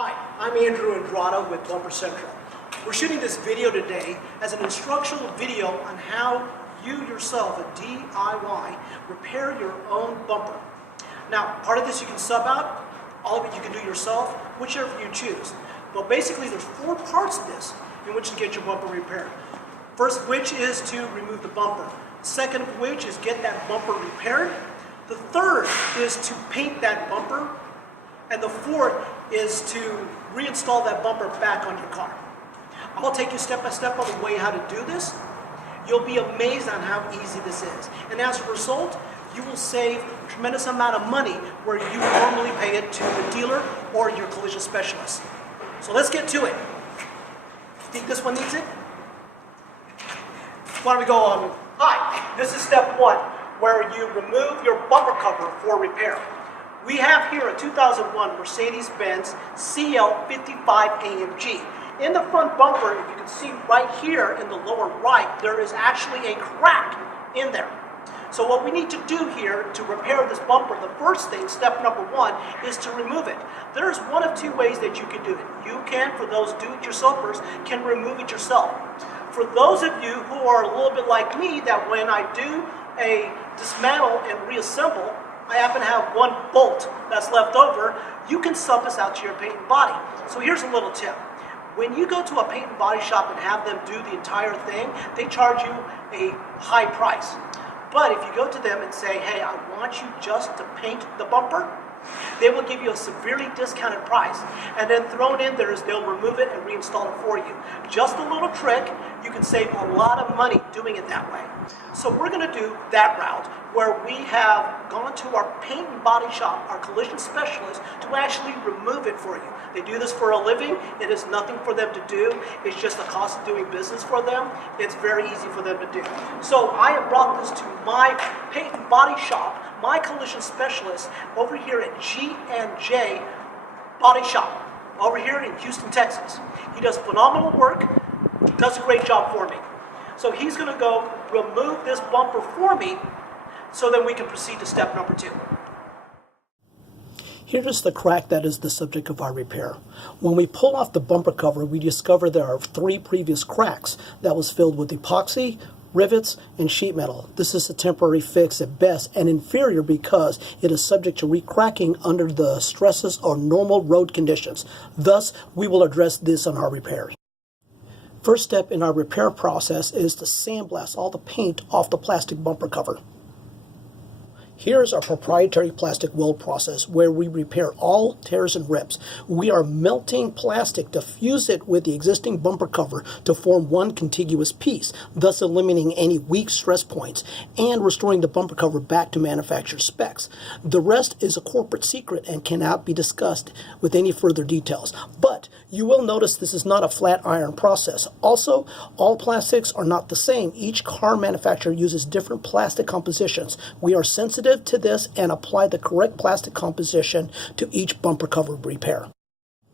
Hi, I'm Andrew Andrada with Bumper Central. We're shooting this video today as an instructional video on how you yourself, a DIY, repair your own bumper. Now, part of this you can sub out, all of it you can do yourself, whichever you choose. But basically there's 4 parts of this in which to get your bumper repaired. First of which is to remove the bumper. Second of which is get that bumper repaired. The third is to paint that bumper. And the fourth is to reinstall that bumper back on your car. I'm going to take you step by step on the way how to do this. You'll be amazed on how easy this is. And as a result, you will save a tremendous amount of money where you normally pay it to the dealer or your collision specialist. So let's get to it. Think this one needs it? Why don't we go on? Hi, this is step 1, where you remove your bumper cover for repair. We have here a 2001 Mercedes-Benz CL55 AMG. In the front bumper, if you can see right here in the lower right, there is actually a crack in there. So what we need to do here to repair this bumper, the first thing, step number 1, is to remove it. There's one of 2 ways that you can do it. You can, for those do-it-yourselfers, can remove it yourself. For those of you who are a little bit like me, that when I do a dismantle and reassemble, I happen to have 1 bolt that's left over, you can sub this out to your paint and body. So here's a little tip. When you go to a paint and body shop and have them do the entire thing, they charge you a high price. But if you go to them and say, hey, I want you just to paint the bumper, they will give you a severely discounted price. And then thrown in there is they'll remove it and reinstall it for you. Just a little trick, you can save a lot of money doing it that way. So we're going to do that route where we have gone to our paint and body shop, our collision specialist, to actually remove it for you. They do this for a living. It is nothing for them to do. It's just the cost of doing business for them. It's very easy for them to do. So I have brought this to my paint and body shop, my collision specialist over here at G&J Body Shop, over here in Houston, Texas. He does phenomenal work, does a great job for me. So he's going to go remove this bumper for me so then we can proceed to step number 2. Here is the crack that is the subject of our repair. When we pull off the bumper cover, we discover there are 3 previous cracks that was filled with epoxy, rivets, and sheet metal. This is a temporary fix at best and inferior because it is subject to re-cracking under the stresses of normal road conditions. Thus, we will address this on our repair. First step in our repair process is to sandblast all the paint off the plastic bumper cover. Here's our proprietary plastic weld process where we repair all tears and rips. We are melting plastic to fuse it with the existing bumper cover to form one contiguous piece, thus eliminating any weak stress points and restoring the bumper cover back to manufacturer specs. The rest is a corporate secret and cannot be discussed with any further details. But you will notice this is not a flat iron process. Also, all plastics are not the same. Each car manufacturer uses different plastic compositions. We are sensitive to this and apply the correct plastic composition to each bumper cover repair.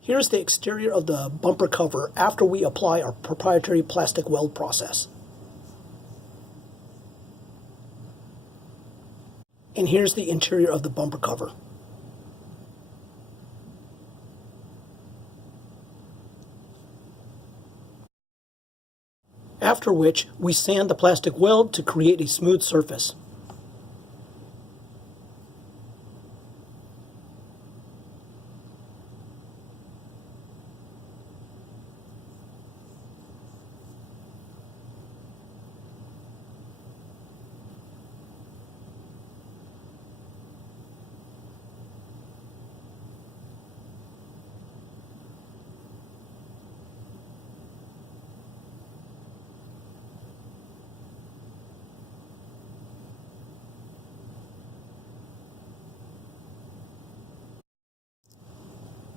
Here's the exterior of the bumper cover after we apply our proprietary plastic weld process. And here's the interior of the bumper cover. After which, we sand the plastic weld to create a smooth surface.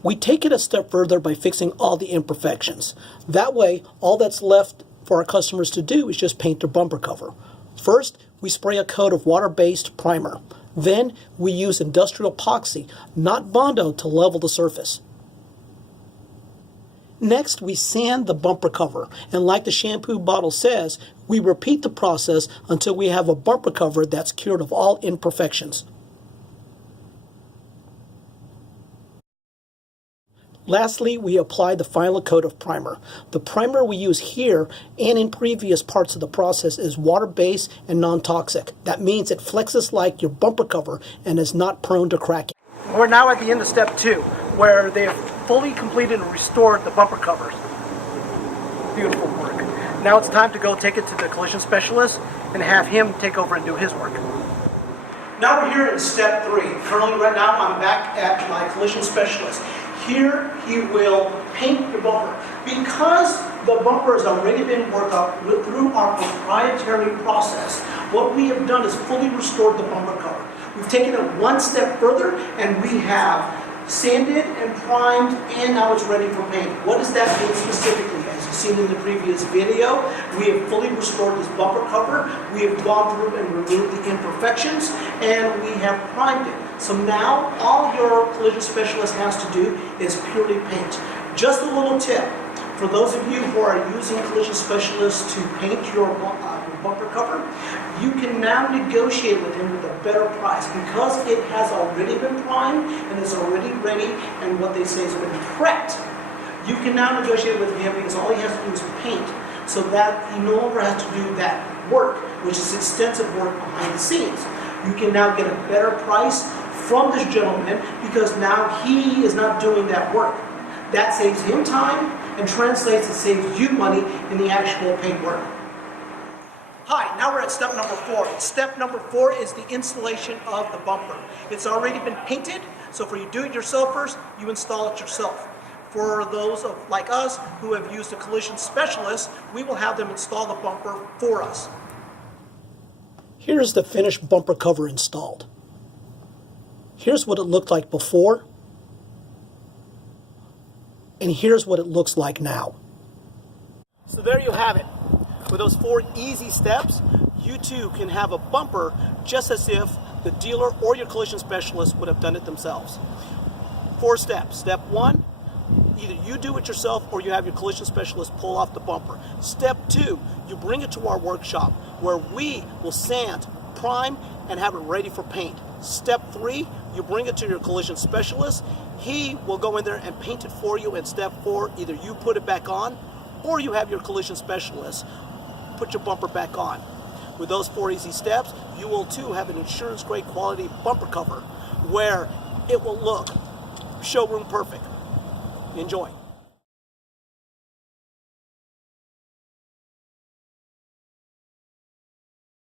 We take it a step further by fixing all the imperfections. That way, all that's left for our customers to do is just paint their bumper cover. First, we spray a coat of water-based primer. Then, we use industrial epoxy, not Bondo, to level the surface. Next, we sand the bumper cover, and like the shampoo bottle says, we repeat the process until we have a bumper cover that's cured of all imperfections. Lastly, we apply the final coat of primer. The primer we use here and in previous parts of the process is water-based and non-toxic. That means it flexes like your bumper cover and is not prone to cracking. We're now at the end of step 2, where they have fully completed and restored the bumper covers. Beautiful work. Now it's time to go take it to the collision specialist and have him take over and do his work. Now we're here in step 3. Currently right now I'm back at my collision specialist. Here he will paint your bumper. Because the bumper has already been worked out through our proprietary process, what we have done is fully restored the bumper cover. We've taken it one step further and we have sanded and primed, and now it's ready for paint. What does that mean specifically? As you've seen in the previous video, we have fully restored this bumper cover. We have gone through and removed the imperfections, and we have primed it. So now all your collision specialist has to do is purely paint. Just a little tip. For those of you who are using collision specialists to paint your bumper cover, you can now negotiate with him with a better price because it has already been primed and is already ready, and what they say has been prepped. You can now negotiate with him because all he has to do is paint, so that he no longer has to do that work, which is extensive work behind the scenes. You can now get a better price from this gentleman because now he is not doing that work. That saves him time and translates and saves you money in the actual paint work. Hi, now we're at step number 4. Step number 4 is the installation of the bumper. It's already been painted, so for you do-it-yourselfers, you install it yourself. For those like us who have used a collision specialist, we will have them install the bumper for us. Here's the finished bumper cover installed. Here's what it looked like before, and here's what it looks like now. So there you have it. With those 4 easy steps, you too can have a bumper just as if the dealer or your collision specialist would have done it themselves. 4 steps. Step 1, either you do it yourself or you have your collision specialist pull off the bumper. Step 2, you bring it to our workshop where we will sand, prime, and have it ready for paint. Step 3, you bring it to your collision specialist. He will go in there and paint it for you. And step 4, either you put it back on or you have your collision specialist put your bumper back on. With those 4 easy steps, you will too have an insurance grade quality bumper cover where it will look showroom perfect. Enjoy.